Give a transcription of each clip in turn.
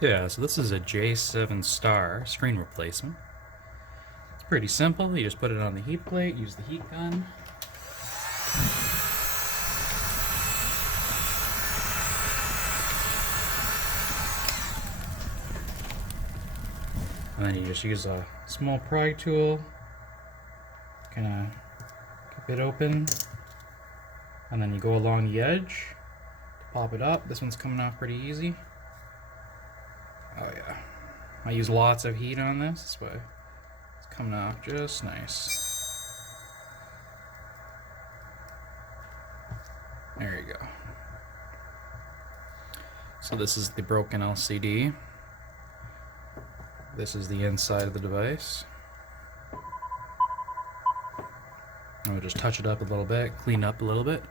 Yeah, so this is a J7 Star screen replacement. It's pretty simple. You just put it on the heat plate, use the heat gun. And then you just use a small pry tool, kind of keep it open. And then you go along the edge to pop it up. This one's coming off pretty easy. Oh yeah. I use lots of heat on this, that's why it's coming off just nice. There you go. So this is the broken LCD. This is the inside of the device. And we'll just touch it up a little bit, clean up a little bit.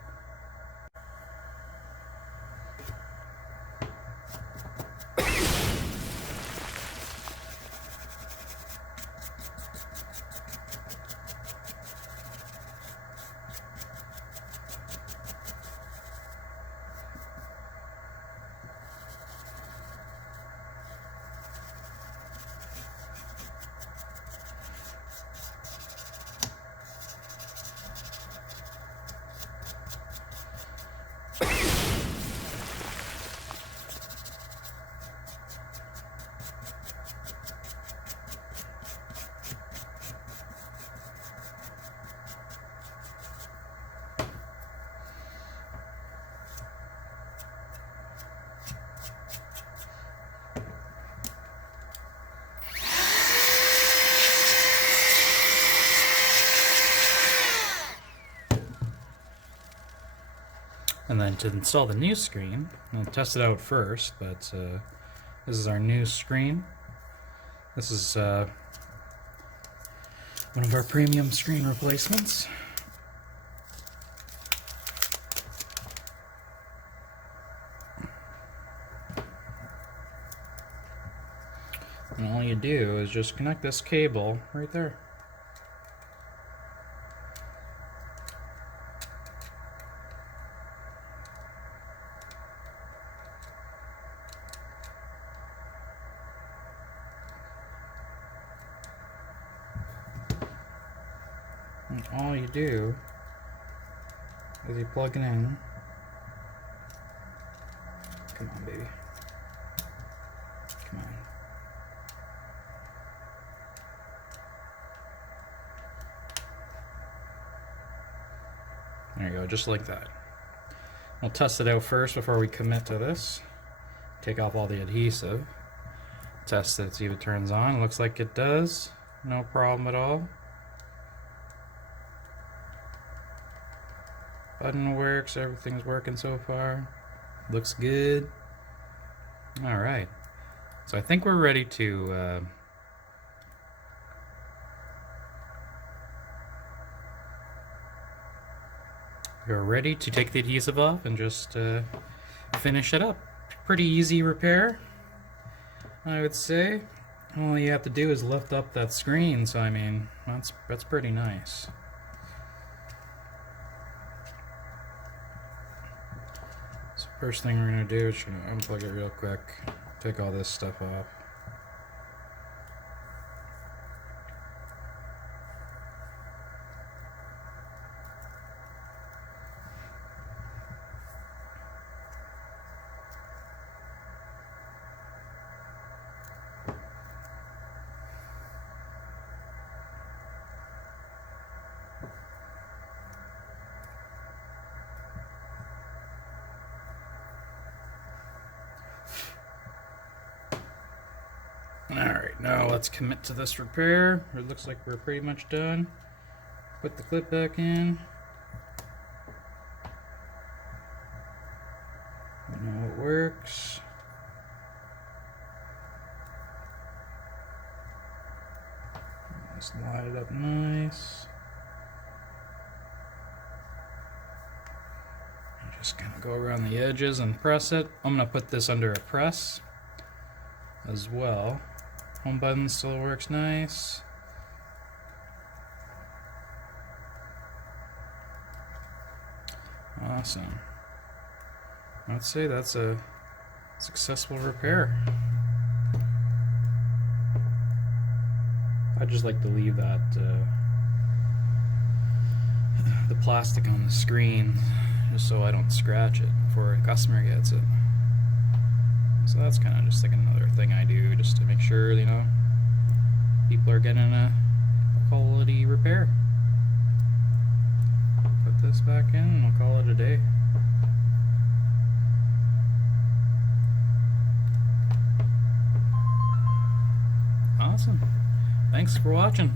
And then to install the new screen, I'll test it out first, but this is our new screen. This is one of our premium screen replacements. And all you do is just connect this cable right there. And all you do is you plug it in. Come on, baby. Come on. There you go, just like that. We'll test it out first before we commit to this. Take off all the adhesive. Test it, see if it turns on. Looks like it does. No problem at all. Button works, everything's working so far. Looks good. Alright. So I think we're ready to take the adhesive off and just finish it up. Pretty easy repair, I would say. All you have to do is lift up that screen, so I mean, that's pretty nice. So first thing we're gonna do is gonna unplug it real quick, take all this stuff off. Alright, now let's commit to this repair. It looks like we're pretty much done. Put the clip back in. I know it works. Just line it up nice. And just kind of go around the edges and press it. I'm going to put this under a press as well. Home button still works nice. Awesome. I'd say that's a successful repair. I just like to leave that the plastic on the screen just so I don't scratch it before a customer gets it. So that's kind of just like another thing I do just to make sure, you know, people are getting a quality repair. Put this back in and I'll call it a day. Awesome. Thanks for watching.